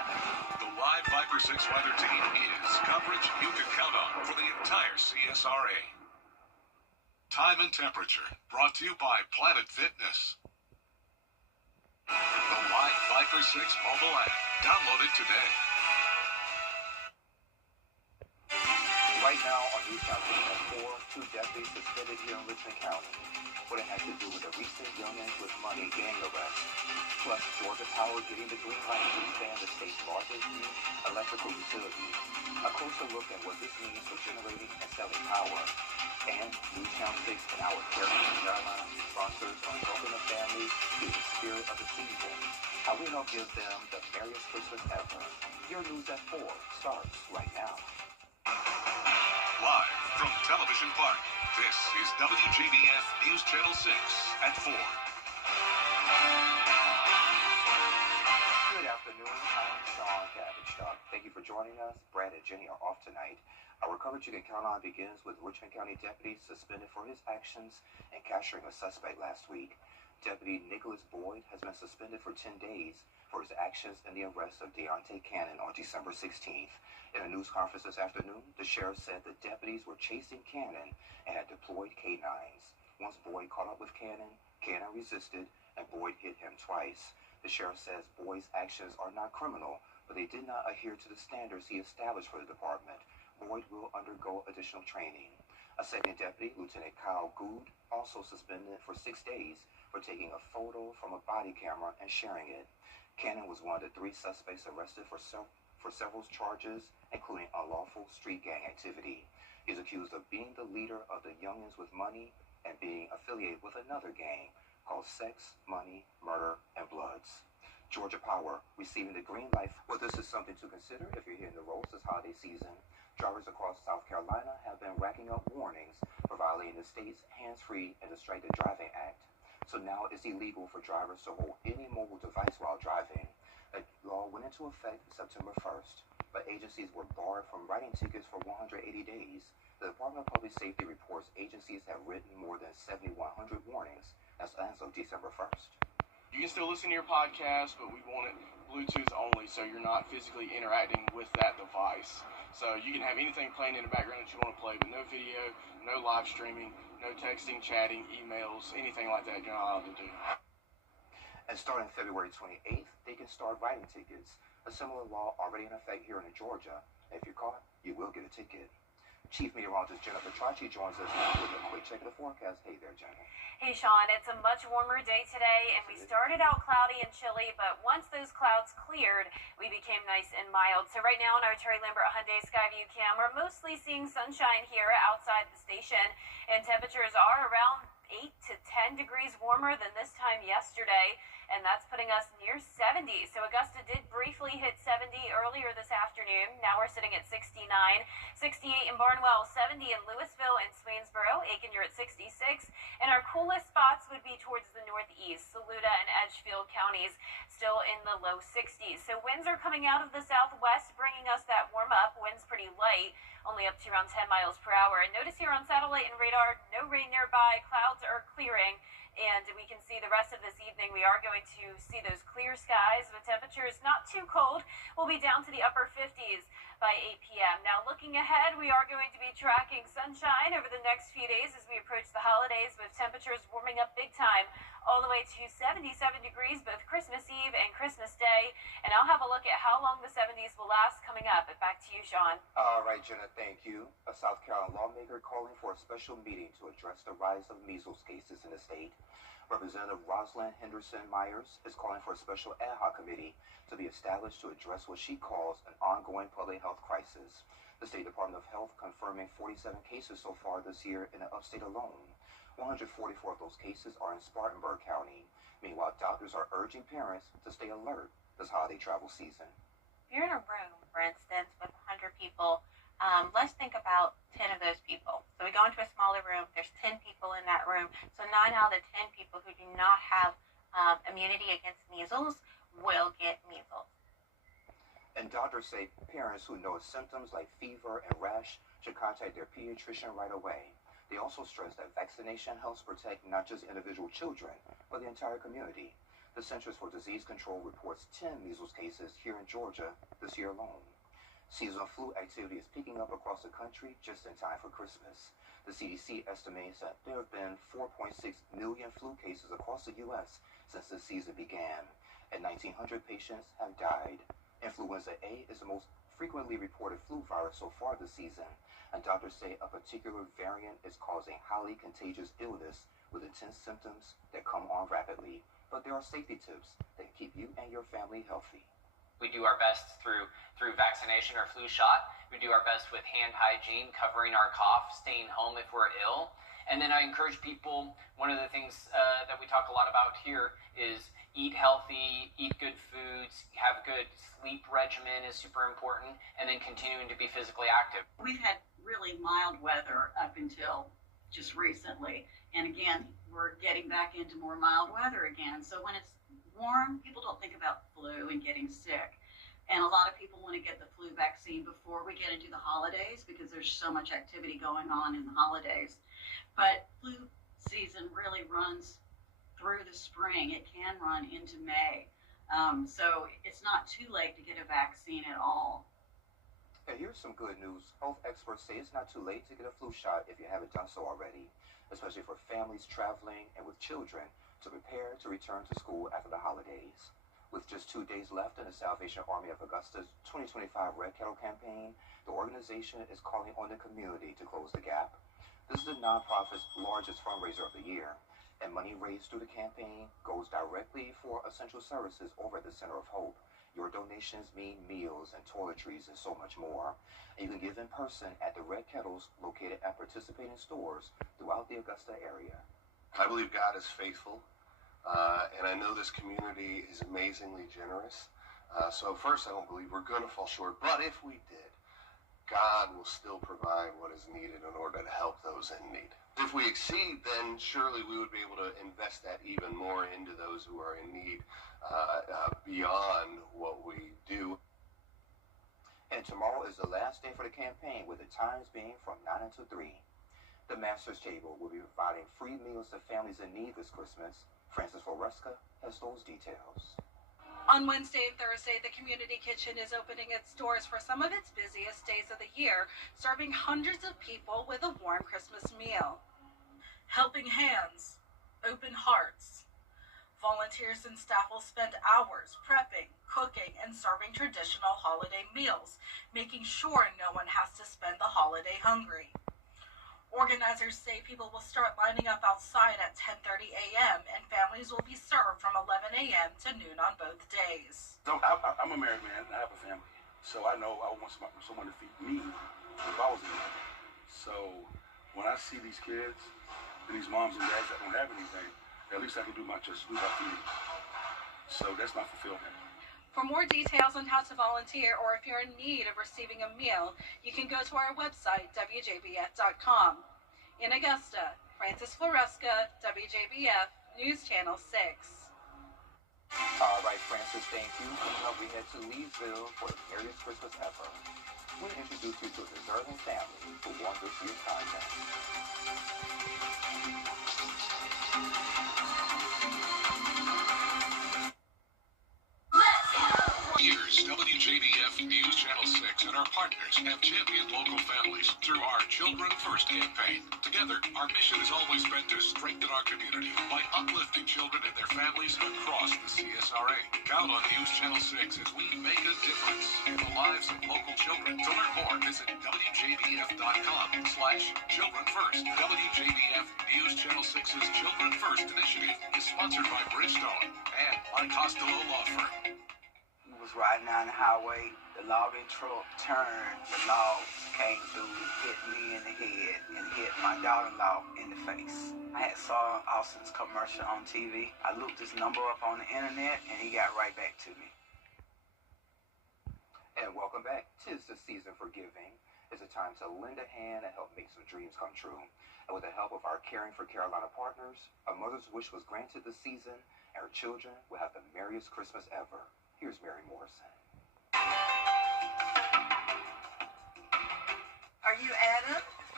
The live 5 for 6 weather team is coverage you can count on for the entire CSRA. Time and temperature brought to you by Planet Fitness. The live 5 for 6 mobile app. Download it today. Right now on News Channel 4, 2 deputies suspended here in Richmond County. What it has to do with a recent Youngins with Money gang arrest. Plus, Georgia Power getting the green light to expand the state's largest new electrical utility. A closer look at what this means for generating and selling power. And News Channel 6 and our Carolina sponsors on helping the family through the spirit of the season. How we help give them the merriest Christmas ever. Your News at 4 starts right now. Live from Television Park, this is WJBF News Channel 6 at 4. Good afternoon. I'm Sean Cabbage. Thank you for joining us. Brad and Jenny are off tonight. Our coverage you can count on begins with Richmond County deputies suspended for his actions in capturing a suspect last week. Deputy Nicholas Boyd has been suspended for 10 days for his actions in the arrest of Deontay Cannon on December 16th. In a news conference this afternoon, the sheriff said the deputies were chasing Cannon and had deployed K-9s. Once Boyd caught up with Cannon, Cannon resisted and Boyd hit him twice. The sheriff says Boyd's actions are not criminal, but they did not adhere to the standards he established for the department. Boyd will undergo additional training. A second deputy, Lieutenant Kyle Good, also suspended for 6 days for taking a photo from a body camera and sharing it. Cannon was one of the 3 suspects arrested for several charges, including unlawful street gang activity. He's accused of being the leader of the Youngins with Money and being affiliated with another gang called Sex, Money, Murder, and Bloods. Georgia Power receiving the green light. Well, this is something to consider if you're hitting the roads this holiday season. Drivers across South Carolina have been racking up warnings for violating the state's hands-free and distracted driving act. So now it's illegal for drivers to hold any mobile device while driving. The law went into effect September 1st, but agencies were barred from writing tickets for 180 days. The Department of Public Safety reports agencies have written more than 7,100 warnings as of December 1st. You can still listen to your podcast, but we want it Bluetooth only, so you're not physically interacting with that device. So you can have anything playing in the background that you want to play, but no video, no live streaming, no texting, chatting, emails, anything like that you're not allowed to do. And starting February 28th, they can start writing tickets. A similar law already in effect here in Georgia. If you're caught, you will get a ticket. Chief Meteorologist Jennifer Tracci joins us now with a quick check of the forecast. Hey there, Jenny. Hey, Sean. It's a much warmer day today, and we started out cloudy and chilly, but once those clouds cleared, we became nice and mild. So right now on our Terry Lambert Hyundai Skyview cam, we're mostly seeing sunshine here outside the station, and temperatures are around 8 to 10 degrees warmer than this time yesterday, and that's putting us near 70. So Augusta did briefly hit 70 earlier this afternoon. Now we're sitting at 69, 68 in Barnwell, 70 in Louisville and Swainsboro. Aiken, you're at 66, and our coolest spots would be towards the northeast, Saluda and Edgefield counties, still in the low 60s. So winds are coming out of the southwest, bringing us that warm up. Winds pretty light, only up to around 10 miles per hour. And notice here on satellite and radar, no rain nearby. Clouds are clearing, and we can see the rest of this evening we are going to see those clear skies with temperatures not too cold. We'll be down to the upper 50s by 8 p.m. Now looking ahead, we are going to be tracking sunshine over the next few days as we approach the holidays, with temperatures warming up big time all the way to 77 degrees both Christmas Eve and Christmas Day. And I'll have a look at how long the 70s will last coming up. But back to you, Sean. All right, Jenna, thank you. A South Carolina lawmaker calling for a special meeting to address the rise of measles cases in the state. Representative Rosalind Henderson Myers is calling for a special ad hoc committee to be established to address what she calls an ongoing public health crisis. The State Department of Health confirming 47 cases so far this year in the upstate alone. 144 of those cases are in Spartanburg County. Meanwhile, doctors are urging parents to stay alert this holiday travel season. If you're in a room, for instance, with 100 people, let's think about 10 of those people. So we go into a smaller room, there's 10 people in that room. So 9 out of the 10 people who do not have immunity against measles will get measles. And doctors say parents who know symptoms like fever and rash should contact their pediatrician right away. They also stress that vaccination helps protect not just individual children, but the entire community. The Centers for Disease Control reports 10 measles cases here in Georgia this year alone. Seasonal flu activity is picking up across the country just in time for Christmas. The CDC estimates that there have been 4.6 million flu cases across the U.S. since the season began, and 1,900 patients have died. Influenza A is the most frequently reported flu virus so far this season, and doctors say a particular variant is causing highly contagious illness with intense symptoms that come on rapidly. But there are safety tips that keep you and your family healthy. We do our best through vaccination or flu shot. We do our best with hand hygiene, covering our cough, staying home if we're ill. And then I encourage people, one of the things that we talk a lot about here is eat healthy, eat good foods, have a good sleep regimen is super important, and then continuing to be physically active. We've had really mild weather up until just recently. And again, we're getting back into more mild weather again. So when it's warm, people don't think about flu and getting sick. And a lot of people want to get the flu vaccine before we get into the holidays because there's so much activity going on in the holidays. But flu season really runs through the spring. It can run into May. So it's not too late to get a vaccine at all. Hey, here's some good news. Health experts say it's not too late to get a flu shot if you haven't done so already, especially for families traveling and with children to prepare to return to school after the holidays. With just 2 days left in the Salvation Army of Augusta's 2025 Red Kettle campaign, the organization is calling on the community to close the gap. This is the nonprofit's largest fundraiser of the year, and money raised through the campaign goes directly for essential services over at the Center of Hope. Your donations mean meals and toiletries and so much more. And you can give in person at the Red Kettles located at participating stores throughout the Augusta area. I believe God is faithful, and I know this community is amazingly generous. So first, I don't believe we're going to fall short, but if we did, God will still provide what is needed in order to help those in need. If we exceed, then surely we would be able to invest that even more into those who are in need beyond what we do. And tomorrow is the last day for the campaign, with the times being from 9 until 3. The Master's Table will be providing free meals to families in need this Christmas. Francis Foresca has those details. On Wednesday and Thursday, the Community Kitchen is opening its doors for some of its busiest days of the year, serving hundreds of people with a warm Christmas meal. Helping hands, open hearts. Volunteers and staff will spend hours prepping, cooking, and serving traditional holiday meals, making sure no one has to spend the holiday hungry. Organizers say people will start lining up outside at 10:30 a.m. and families will be served from 11 a.m. to noon on both days. So I'm a married man and I have a family, so I know I want someone to feed me if I was a man. So when I see these kids and these moms and dads that don't have anything, at least I can do my feeding. So that's my fulfillment. For more details on how to volunteer or if you're in need of receiving a meal, you can go to our website, WJBF.com. In Augusta, Francis Floresca, WJBF, News Channel 6. All right, Francis, thank you. Coming up, we head to Leesville for the merriest Christmas ever. We introduce you to a deserving family who won this year's contest. Years, WJBF News Channel 6 and our partners have championed local families through our Children First campaign. Together, our mission has always been to strengthen our community by uplifting children and their families across the CSRA. Count on News Channel 6 as we make a difference in the lives of local children. To learn more, visit WJBF.com/Children First. WJBF News Channel 6's Children First initiative is sponsored by Bridgestone and by Costello Law Firm. Was riding down the highway, the logging truck turned, the log came through, hit me in the head, and hit my daughter-in-law in the face. I had saw Austin's commercial on TV. I looked his number up on the internet, and he got right back to me. And welcome back. 'Tis the season for giving. It's a time to lend a hand and help make some dreams come true. And with the help of our Caring for Carolina partners, a mother's wish was granted this season, and her children will have the merriest Christmas ever. Here's Mary Morrison. Are you Adam?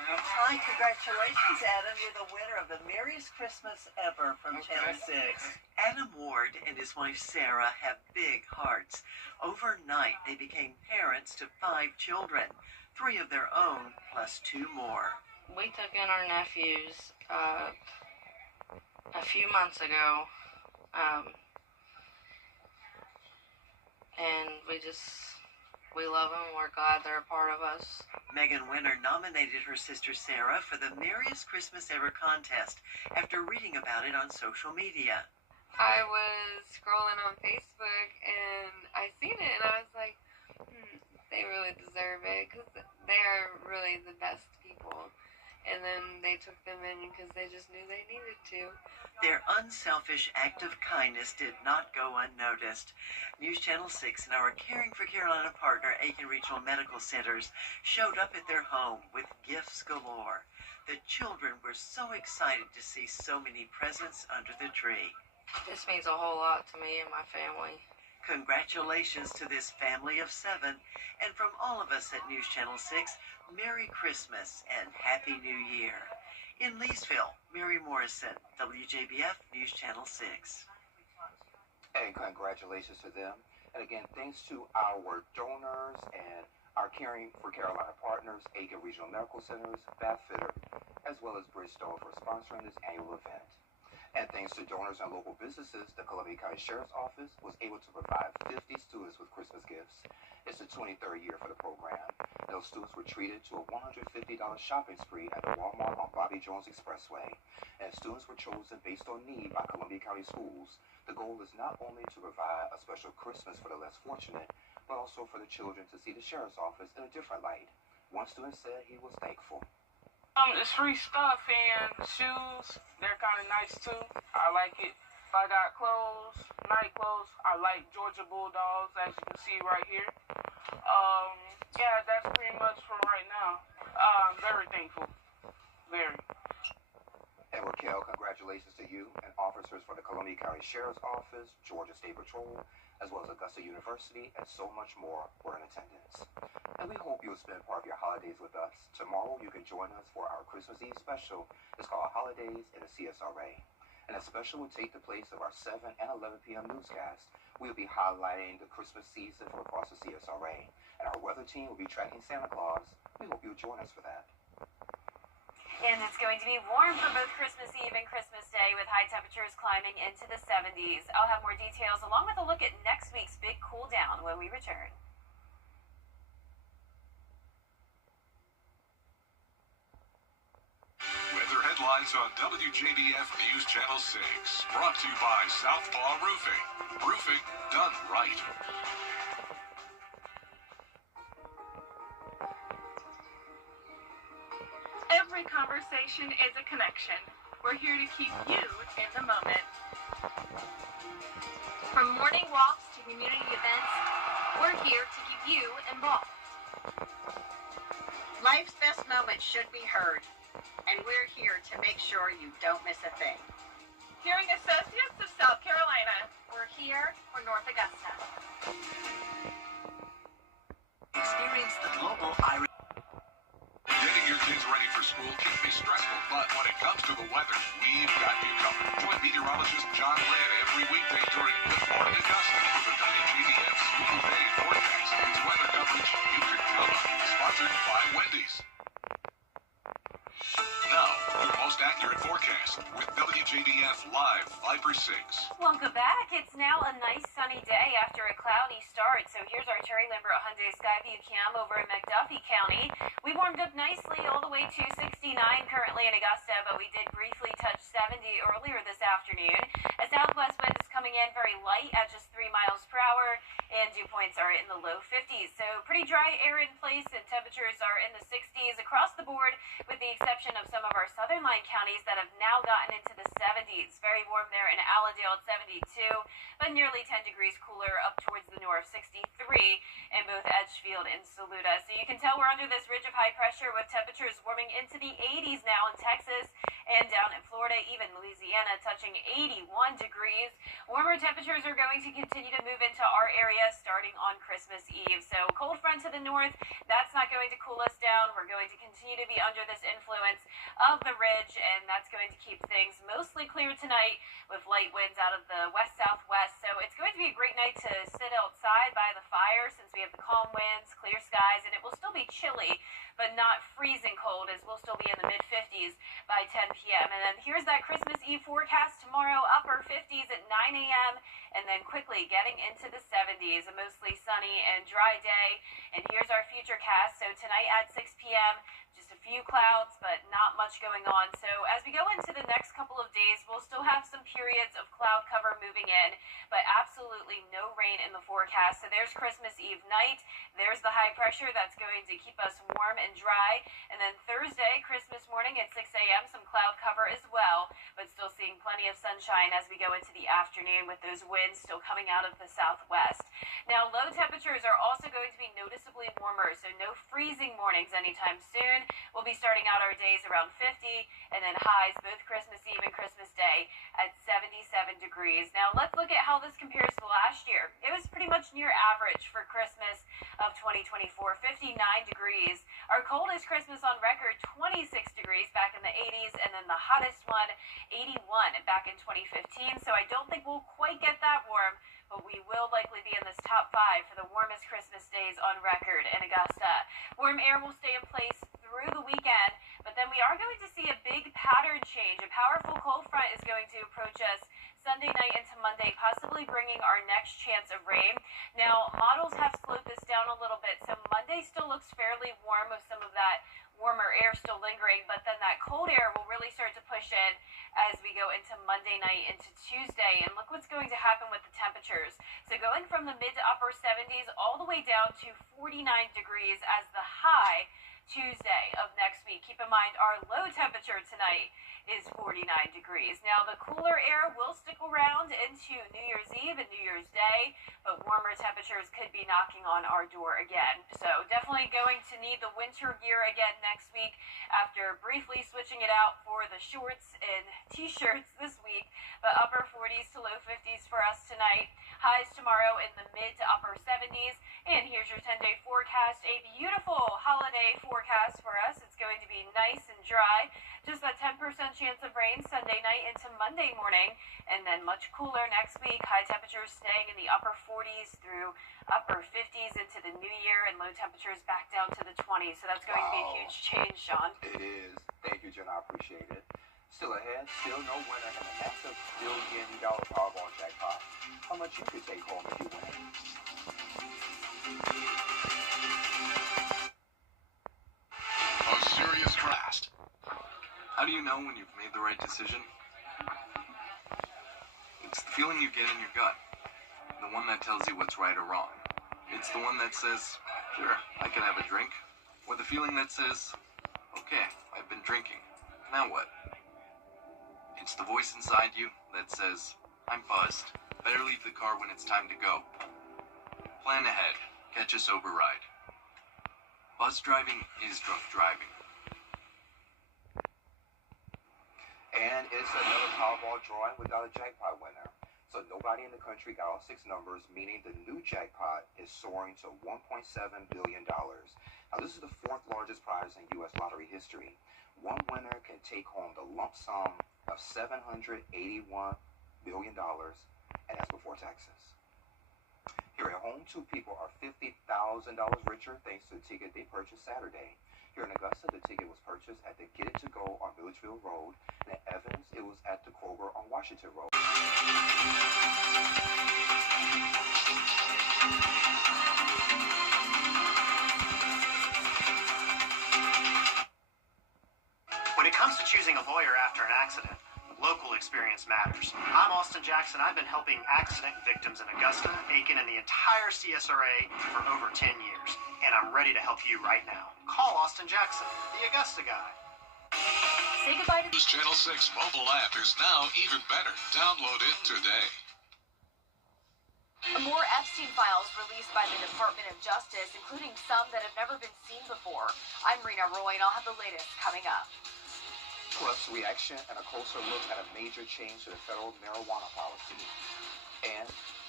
Hi, congratulations, Adam. You're the winner of the Merriest Christmas Ever from Channel 6. Adam Ward and his wife Sarah have big hearts. Overnight, they became parents to 5 children, 3 of their own, plus 2 more. We took in our nephews a few months ago, and we love them. We're glad they're a part of us. Megan Winter nominated her sister Sarah for the Merriest Christmas Ever contest after reading about it on social media. I was scrolling on Facebook and I seen it and I was like, they really deserve it because they are really the best people. And then they took them in because they just knew they needed to. Their unselfish act of kindness did not go unnoticed. News Channel 6 and our Caring for Carolina partner, Aiken Regional Medical Centers, showed up at their home with gifts galore. The children were so excited to see so many presents under the tree. This means a whole lot to me and my family. Congratulations to this family of 7, and from all of us at News Channel 6, Merry Christmas and Happy New Year. In Leesville, Mary Morrison, WJBF News Channel 6. And congratulations to them. And again, thanks to our donors and our Caring for Carolina partners, Aiken Regional Medical Centers, Bath Fitter, as well as Bridgestone for sponsoring this annual event. And thanks to donors and local businesses, the Columbia County Sheriff's Office was able to provide 50 students with Christmas gifts. It's the 23rd year for the program. Those students were treated to a $150 shopping spree at the Walmart on Bobby Jones Expressway. And students were chosen based on need by Columbia County Schools. The goal is not only to provide a special Christmas for the less fortunate, but also for the children to see the Sheriff's Office in a different light. One student said he was thankful. It's free stuff and shoes. They're kind of nice too. I like it. If I got clothes, night clothes, I like Georgia Bulldogs, as you can see right here. Yeah, that's pretty much for right now. I'm very thankful. Very. And Raquel, congratulations to you and officers for the Columbia County Sheriff's Office, Georgia State Patrol, as well as Augusta University, and so much more were in attendance. And we hope you'll spend part of your holidays with us. Tomorrow, you can join us for our Christmas Eve special. It's called Holidays in the CSRA. And a special will take the place of our 7 and 11 p.m. newscast. We'll be highlighting the Christmas season from across the CSRA. And our weather team will be tracking Santa Claus. We hope you'll join us for that. And it's going to be warm for both Christmas Eve and Christmas Day with high temperatures climbing into the 70s. I'll have more details along with a look at next week's big cool down when we return. Weather headlines on WJBF News Channel 6. Brought to you by Southpaw Roofing. Roofing done right. Every conversation is a connection. We're here to keep you in the moment. From morning walks to community events, we're here to keep you involved. Life's best moments should be heard, and we're here to make sure you don't miss a thing. Hearing Associates of South Carolina. We're here for North Augusta. Experience the global Irish. Getting your kids ready for school can be stressful, but when it comes to the weather, we've got you covered. Join meteorologist John Lynn every weekday during Good Morning Augusta for the WJBF School Day Forecast. It's weather coverage you can count on. Sponsored by Wendy's. Now, your most accurate forecast with WJBF Live 5/6. Welcome back. It's now a nice sunny day after a cloudy start. So here's our Terry Lambert Hyundai Skyview cam over in McDuffie County. We warmed up nicely all the way to 69 currently in Augusta, but we did briefly touch 70 earlier this afternoon. A southwest wind is coming in very light at just 3 miles per hour, and dew points are in the low 50s. So pretty dry air in place, and temperatures are in the 60s across the board, with the exception of some of our southern line counties that have now gotten into the 70s. Very warm there in Allendale at 72, but nearly 10 degrees cooler up towards the north, 63 in both Edgefield and Saluda. So you can tell we're under this ridge of high pressure with temperatures warming into the 80s now in Texas and down in Florida, even Louisiana touching 81 degrees. Warmer temperatures are going to continue to move into our area, starting on Christmas Eve. So cold front to the north, that's not going to cool us down. We're going to continue to be under this influence of the ridge, and that's going to keep things mostly clear tonight with light winds out of the west-southwest. So it's going to be a great night to sit outside by the fire since we have the calm winds, clear skies, and it will still be chilly, but not freezing cold, as we'll still be in the mid-50s by 10 p.m. And then here's that Christmas Eve forecast tomorrow, upper 50s at 9 a.m., and then quickly getting into the 70s, a mostly sunny and dry day. And here's our futurecast. So tonight at 6 p.m., just a few clouds, but not much going on. So as we go into the next couple of days, we'll still have some periods of cloud cover moving in, but absolutely no rain in the forecast. So there's Christmas Eve night. There's the high pressure that's going to keep us warm and dry. And then Thursday, Christmas morning at 6 a.m., some cloud cover as well, but still seeing plenty of sunshine as we go into the afternoon with those winds still coming out of the southwest. Now, low temperatures are also going to be noticeably warmer, so no freezing mornings anytime soon. We'll be starting out our days around 50, and then highs both Christmas Eve and Christmas Day at 77 degrees. Now, let's look at how this compares to last year. It was pretty much near average for Christmas of 2024, 59 degrees. Our coldest Christmas on record, 26 degrees back in the 80s, and then the hottest one, 81 back in 2015. So I don't think we'll quite get that warm, but we will likely be in this top 5 for the warmest Christmas days on record in Augusta. Warm air will stay in place through the weekend, but then we are going to see a big pattern change. A powerful cold front is going to approach us Sunday night into Monday, possibly bringing our next chance of rain. Now, models have slowed this down a little bit, so Monday still looks fairly warm with some of that warmer air still lingering, but then that cold air will really start to push in as we go into Monday night into Tuesday. And look what's going to happen with the temperatures. So going from the mid to upper 70s all the way down to 49 degrees as the high Tuesday of next week. Keep in mind our low temperature tonight is 49 degrees. Now the cooler air will stick around into New Year's Eve and New Year's Day, but warmer temperatures could be knocking on our door again. So definitely going to need the winter gear again next week after briefly switching it out for the shorts and t-shirts this week, but upper 40s to low 50s for us tonight. Highs tomorrow in the mid to upper 70s. And here's your 10-day forecast. A beautiful holiday forecast for us. It's going to be nice and dry. Just a 10% chance of rain Sunday night into Monday morning. And then much cooler next week. High temperatures staying in the upper 40s through upper 50s into the new year. And low temperatures back down to the 20s. So that's going to be a huge change, Sean. It is. Thank you, Jen. I appreciate it. Still ahead, still no winner in the massive $1 billion Powerball jackpot. How much you could take home if you win? A serious crash. How do you know when you've made the right decision? It's the feeling you get in your gut. The one that tells you what's right or wrong. It's the one that says, sure, I can have a drink. Or the feeling that says, okay, I've been drinking. Now what? It's the voice inside you that says, I'm buzzed. Better leave the car when it's time to go. Plan ahead. Catch a sober ride. Buzz driving is drunk driving. And it's another Powerball drawing without a jackpot winner. So nobody in the country got all 6 numbers, meaning the new jackpot is soaring to $1.7 billion. Now, this is the 4th largest prize in U.S. lottery history. One winner can take home the lump sum of $781 billion, and that's before taxes. Here at home, 2 people are $50,000 richer thanks to the ticket they purchased Saturday. Here in Augusta, the ticket was purchased at the Get It To Go on Milledgeville Road, and at Evans, it was at the Kroger on Washington Road. When it comes to choosing a lawyer after an accident, local experience matters. I'm Austin Jackson. I've been helping accident victims in Augusta, Aiken, and the entire CSRA for over 10 years, and I'm ready to help you right now. Call Austin Jackson, the Augusta guy. Say goodbye to News Channel 6 mobile app is now even better. Download it today. More Epstein files released by the Department of Justice, including some that have never been seen before. I'm Rena Roy, and I'll have the latest coming up. Plus, reaction and a closer look at a major change to the federal marijuana policy. And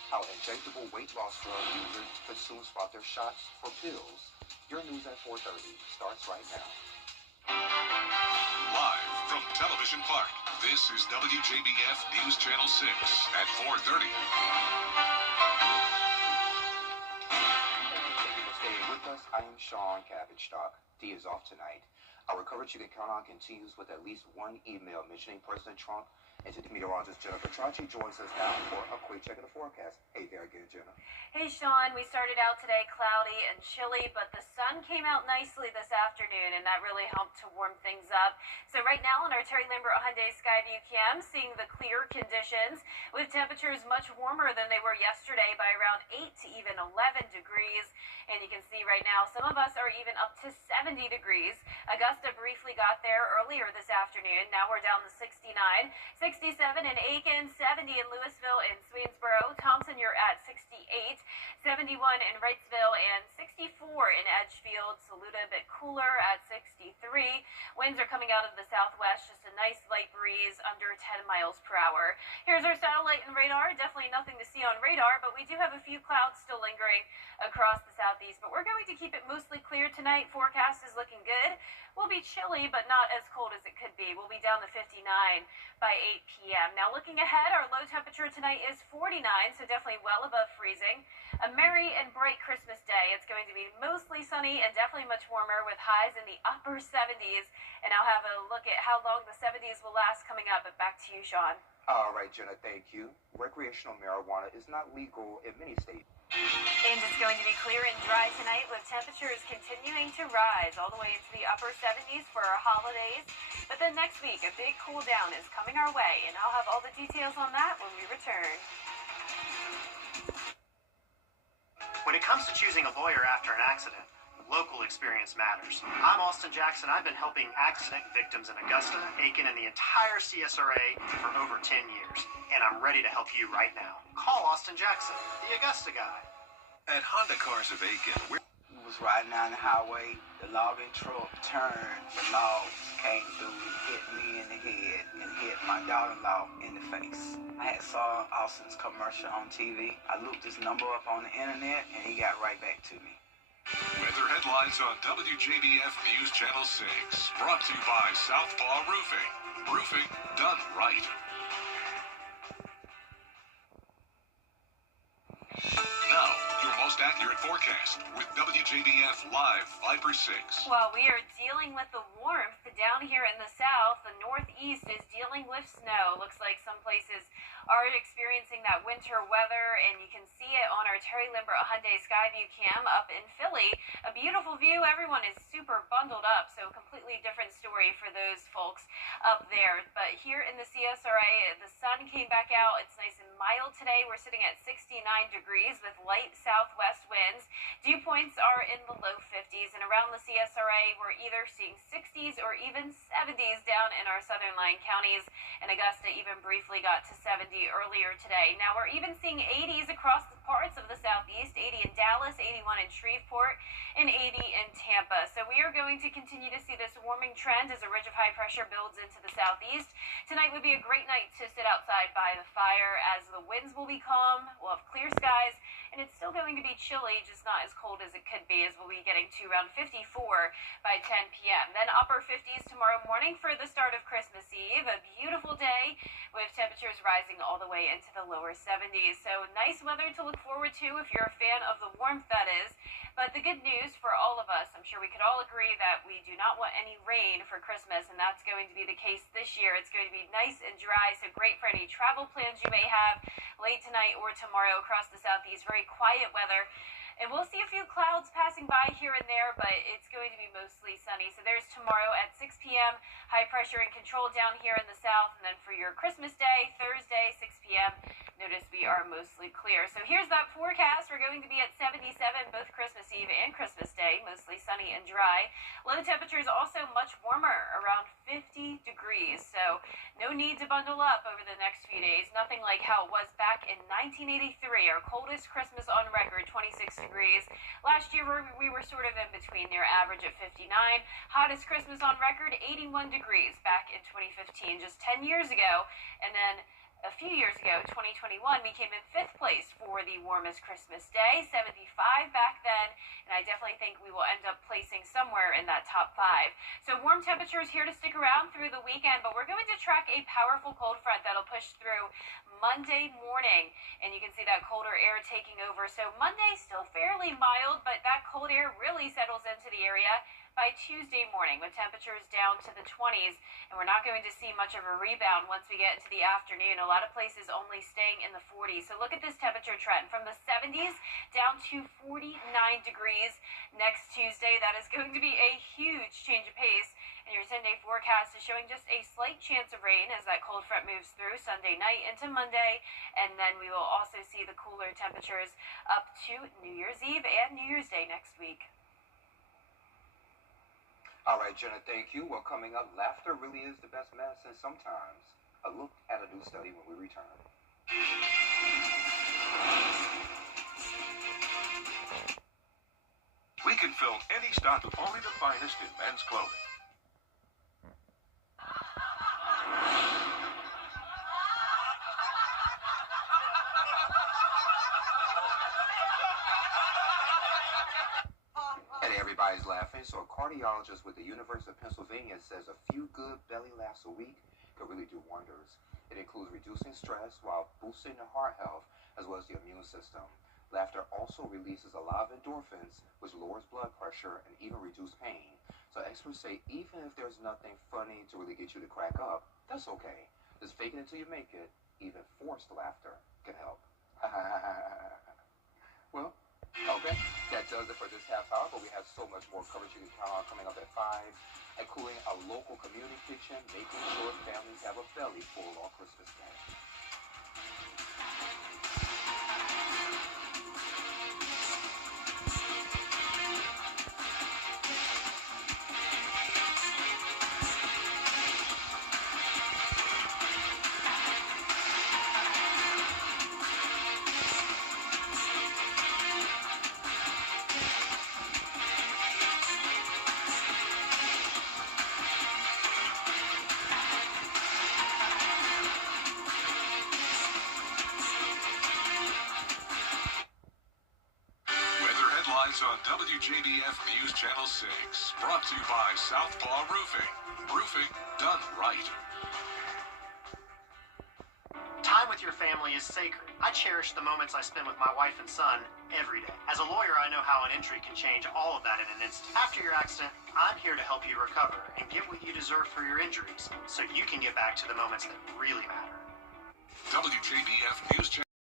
How injectable weight loss drug users could soon swap their shots for pills. Your news at 4:30 starts right now. Live from Television Park, this is WJBF News Channel 6 at 4:30. Thank you for staying with us. I am Sean Cabbage-Stock. D is off tonight. Our coverage you can count on continues with at least one email mentioning President Trump. And meteorologist Jennifer Tracci joins us now for a quick check of the forecast. Hey there again, Jenna. Hey, Sean. We started out today cloudy and chilly, but the sun came out nicely this afternoon, and that really helped to warm things up. So right now on our Terry Lambert Hyundai Skyview cam, seeing the clear conditions with temperatures much warmer than they were yesterday by around 8 to even 11 degrees. And you can see right now some of us are even up to 70 degrees. Augusta briefly got there earlier this afternoon. Now we're down to 69. 67 in Aiken, 70 in Louisville and Swainsboro. Thompson, you're at 68, 71 in Wrightsville, and 64 in Edgefield. Saluda a bit cooler at 63. Winds are coming out of the southwest, just a nice light breeze under 10 miles per hour. Here's our satellite and radar. Definitely nothing to see on radar, but we do have a few clouds still lingering across the southeast. But we're going to keep it mostly clear tonight. Forecast is looking good. We'll be chilly, but not as cold as it could be. We'll be down to 59 by 8 p.m. Now, looking ahead, our low temperature tonight is 49, so definitely well above freezing. A merry and bright Christmas day. It's going to be mostly sunny and definitely much warmer with highs in the upper 70s. And I'll have a look at how long the 70s will last coming up. But back to you, Sean. All right, Jenna, thank you. Recreational marijuana is not legal in many states. And it's going to be clear and dry tonight with temperatures continuing to rise all the way into the upper 70s for our holidays. But then next week, a big cool down is coming our way, and I'll have all the details on that when we return. When it comes to choosing a lawyer after an accident, local experience matters. I'm Austin Jackson. I've been helping accident victims in Augusta, Aiken, and the entire CSRA for over 10 years. And I'm ready to help you right now. Call Austin Jackson, the Augusta guy. At Honda Cars of Aiken, we're Was riding down the highway, the logging truck turned, the logs came through, hit me in the head, and hit my daughter-in-law in the face. I had saw Austin's commercial on TV. I looked his number up on the internet, and he got right back to me. weather headlines on WJBF News Channel 6. Brought to you by Southpaw Roofing. Roofing done right. Now, your most accurate forecast with WJBF Live 5/6. While we are dealing with the warmth down here in the south, the northeast is dealing with snow. Looks like some places are experiencing that winter weather, and you can see it on our Terry Lambert Hyundai Skyview cam up in Philly. A beautiful view. Everyone is super bundled up, so completely different story for those folks up there. But here in the CSRA, the sun came back out. It's nice and mild today. We're sitting at 69 degrees with light southwest winds. Dew points are in the low 50s, and around the CSRA, we're either seeing 60s or even 70s down in our southern line counties, and Augusta even briefly got to 70 earlier today. Now we're even seeing 80s across the parts of the southeast, 80 in Dallas, 81 in Shreveport, and 80 in Tampa. So we are going to continue to see this warming trend as a ridge of high pressure builds into the southeast. Tonight would be a great night to sit outside by the fire as the winds will be calm, we'll have clear skies, and it's still going to be chilly, just not as cold as it could be, as we'll be getting to around 54 by 10 p.m. Then upper 50s tomorrow morning for the start of Christmas Eve. A beautiful day with temperatures rising all the way into the lower 70s. So nice weather to look forward to if you're a fan of the warmth, that is. But the good news for all of us, I'm sure we could all agree that we do not want any rain for Christmas, and that's going to be the case this year. It's going to be nice and dry, so great for any travel plans you may have late tonight or tomorrow across the southeast. Very quiet weather. And we'll see a few clouds passing by here and there, but it's going to be mostly sunny. So there's tomorrow at 6 p.m., high pressure and control down here in the south. And then for your Christmas Day, Thursday, 6 p.m., notice we are mostly clear. So here's that forecast. We're going to be at 77 both Christmas Eve and Christmas Day, mostly sunny and dry. Low temperatures also much warmer, around 50 degrees. So no need to bundle up over the next few days. Nothing like how it was back in 1983, our coldest Christmas on record, 26 degrees. Last year we were sort of in between, near average at 59. Hottest Christmas on record, 81 degrees back in 2015, just 10 years ago. And then A few years ago, 2021, we came in 5th place for the warmest Christmas day, 75 back then, and I definitely think we will end up placing somewhere in that top 5. So warm temperatures here to stick around through the weekend, but we're going to track a powerful cold front that'll push through Monday morning, and you can see that colder air taking over. So Monday still fairly mild, but that cold air really settles into the area by Tuesday morning with temperatures down to the 20s, and we're not going to see much of a rebound once we get into the afternoon. A lot of places only staying in the 40s. So look at this temperature trend from the 70s down to 49 degrees next Tuesday. That is going to be a huge change of pace, and your 10-day forecast is showing just a slight chance of rain as that cold front moves through Sunday night into Monday, and then we will also see the cooler temperatures up to New Year's Eve and New Year's Day next week. All right, Jenna, thank you. Well, coming up, laughter really is the best medicine sometimes. A look at a new study when we return. We can fill any stock with only the finest in men's clothing. Everybody's laughing, so a cardiologist with the University of Pennsylvania says a few good belly laughs a week could really do wonders. It includes reducing stress while boosting the heart health as well as the immune system. Laughter also releases a lot of endorphins, which lowers blood pressure and even reduces pain. So experts say even if there's nothing funny to really get you to crack up, that's okay. Just fake it until you make it. Even forced laughter can help. Well, okay, that does it for this half hour, but we have so much more coverage you can count on coming up at 5, including a local community kitchen, making sure families have a belly full on Christmas Day. On WJBF News Channel 6, brought to you by Southpaw Roofing. Roofing done right. Time with your family is sacred. I cherish the moments I spend with my wife and son every day. As a lawyer, I know how an injury can change all of that in an instant. After your accident, I'm here to help you recover and get what you deserve for your injuries so you can get back to the moments that really matter. WJBF News Channel